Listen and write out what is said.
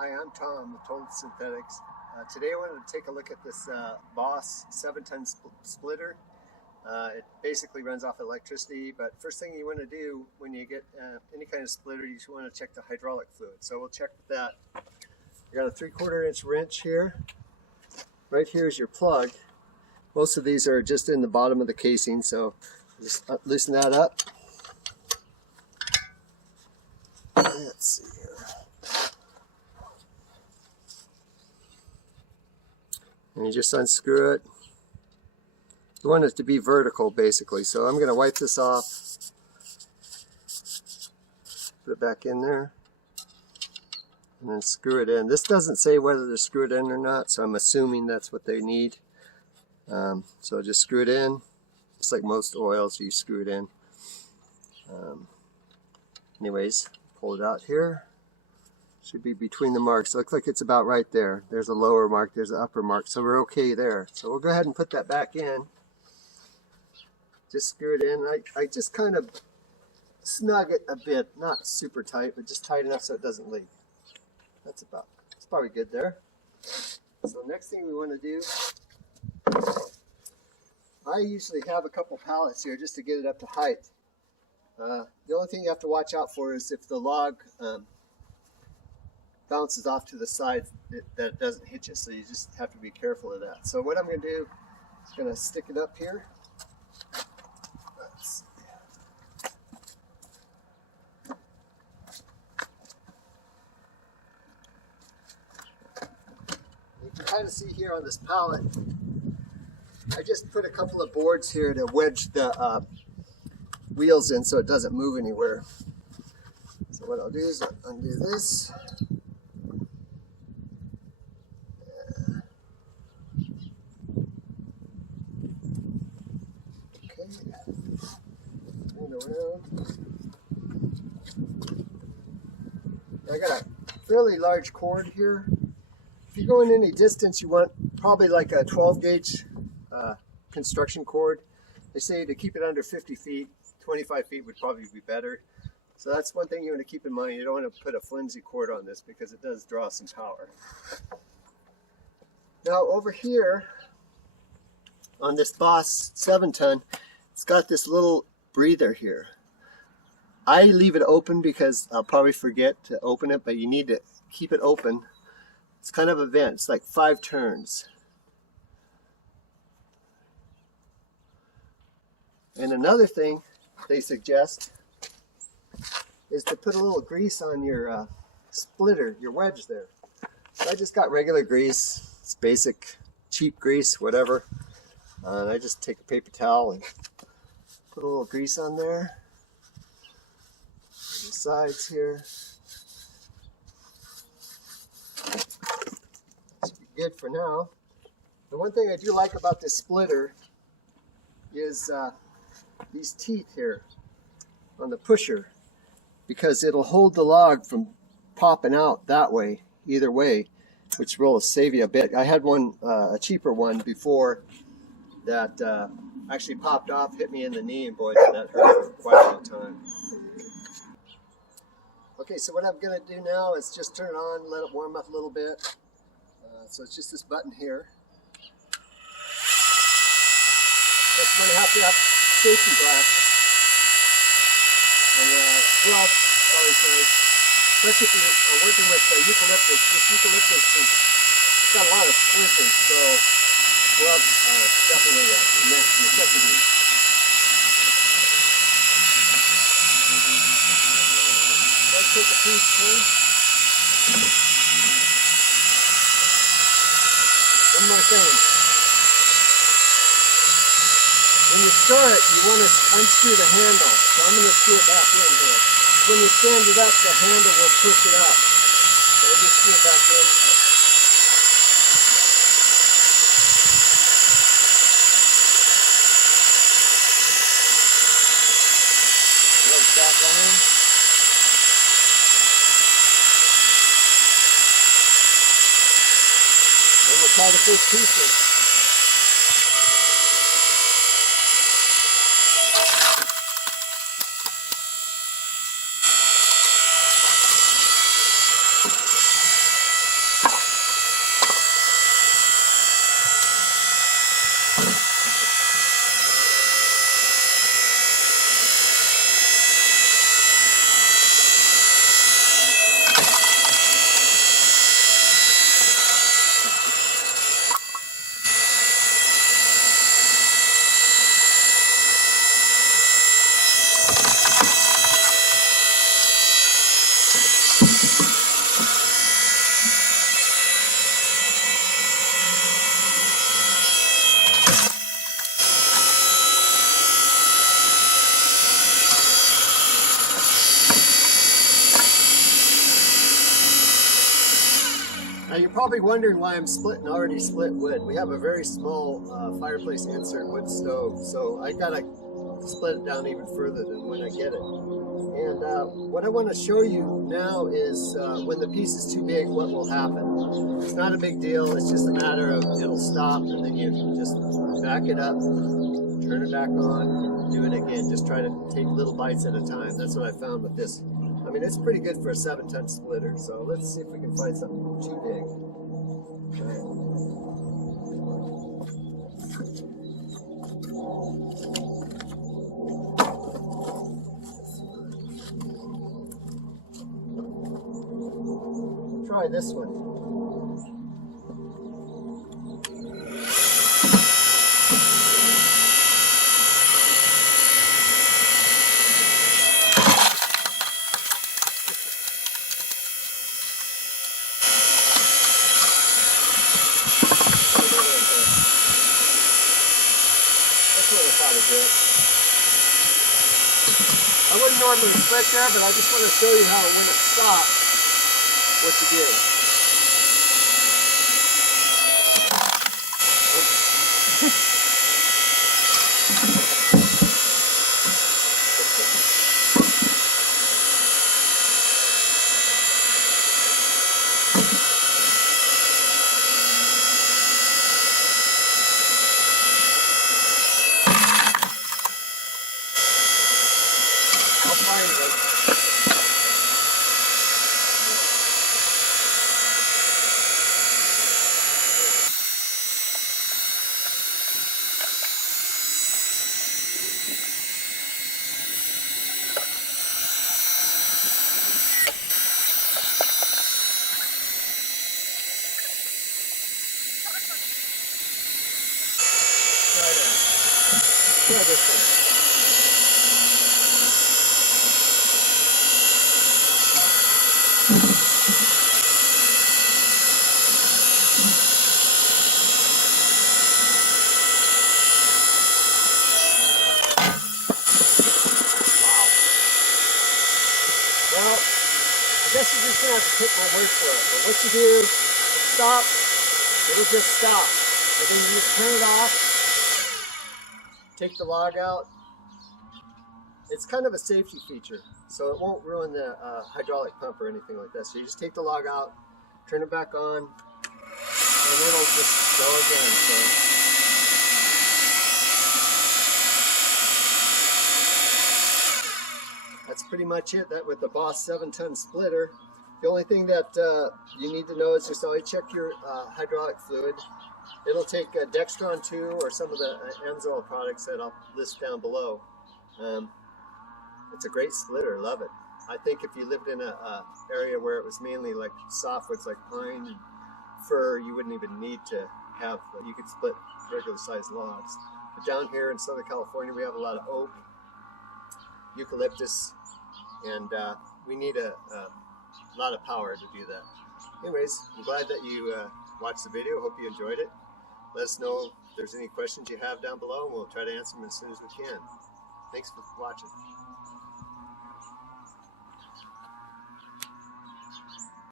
Hi, I'm Tom with Total Synthetics. Today I wanted to take a look at this Boss 7-ton splitter. It basically runs off electricity, but first thing you want to do when you get any kind of splitter, you just want to check the hydraulic fluid. So we'll check that. I got a 3/4 inch wrench here. Right here is your plug. Most of these are just in the bottom of the casing, so just loosen that up. Let's see here. And you just unscrew it. You want it to be vertical basically, so I'm going to wipe this off, put it back in there, and then screw it in. This doesn't say whether to screw it in or not, so I'm assuming that's what they need. So just screw it in, just like most oils, you screw it in. Anyways, pull it out here. Should be between the marks. It looks like it's about right there. There's a lower mark, there's an upper mark, so we're okay there. So we'll go ahead and put that back in. Just screw it in. I just kind of snug it a bit, not super tight, but just tight enough so it doesn't leak. It's probably good there. So next thing we want to do, I usually have a couple pallets here just to get it up to height. The only thing you have to watch out for is if the log bounces off to the side, that it doesn't hit you, so you just have to be careful of that. So what I'm going to do is going to stick it up here. You can kind of see here on this pallet, I just put a couple of boards here to wedge the wheels in so it doesn't move anywhere. So what I'll do is undo this. Okay, turn it around. I got a fairly large cord here. If you're going any distance, you want probably like a 12 gauge construction cord. They say to keep it under 50 feet, 25 feet would probably be better. So that's one thing you want to keep in mind. You don't want to put a flimsy cord on this because it does draw some power. Now over here on this Boss 7-ton, it's got this little breather here. I leave it open because I'll probably forget to open it, but you need to keep it open. It's kind of a vent. It's like 5 turns. And another thing they suggest is to put a little grease on your splitter, your wedge there. So I just got regular grease. It's basic, cheap grease, whatever. And I just take a paper towel and put a little grease on there. The sides here. Should be good for now. The one thing I do like about this splitter is these teeth here on the pusher, because it'll hold the log from popping out that way, either way, which will save you a bit. I had one, a cheaper one before that actually popped off, hit me in the knee, and boy, did that hurt for quite a long time. Okay, so what I'm going to do now is just turn it on, let it warm up a little bit. So it's just this button here. Just going to have safety glasses. And gloves, always nice. Especially if you're working with eucalyptus. This eucalyptus has got a lot of splinters, so gloves are definitely a necessity. Let's take a piece here. One more thing. When you start, you want to unscrew the handle. So I'm going to screw it back in here. When you stand it up, the handle will push it up. So we'll just screw it back in. Legs back on. And we'll try the first pieces. Now you're probably wondering why I'm splitting already split wood. We have a very small fireplace insert wood stove, so I gotta split it down even further than when I get it. And what I want to show you now is when the piece is too big, what will happen. It's not a big deal, it's just a matter of it'll stop and then you just back it up, turn it back on, do it again. Just try to take little bites at a time. That's what I found with this. I mean, it's pretty good for a 7-ton splitter, so let's see if we can find something too big. Try this one. I wouldn't normally split there, but I just want to show you how when it stops, what you do. I'll find it. Try this one. Well, I guess you're just going to have to take my word for it. But what you do, it stops, it'll just stop. And then you just turn it off, take the log out. It's kind of a safety feature, so it won't ruin the hydraulic pump or anything like that. So you just take the log out, turn it back on, and it'll just go again. So. That's pretty much it. That with the Boss 7-ton splitter. The only thing that you need to know is just always check your hydraulic fluid. It'll take Dextron 2 or some of the Enzo products that I'll list down below. It's a great splitter, love it. I think if you lived in a area where it was mainly like softwoods like pine and fir, you wouldn't even need to have, you could split regular sized logs. But down here in Southern California, we have a lot of oak, eucalyptus, and we need a lot of power to do that. Anyways, I'm glad that you watched the video. Hope you enjoyed it. Let us know if there's any questions you have down below, and we'll try to answer them as soon as we can. Thanks for watching.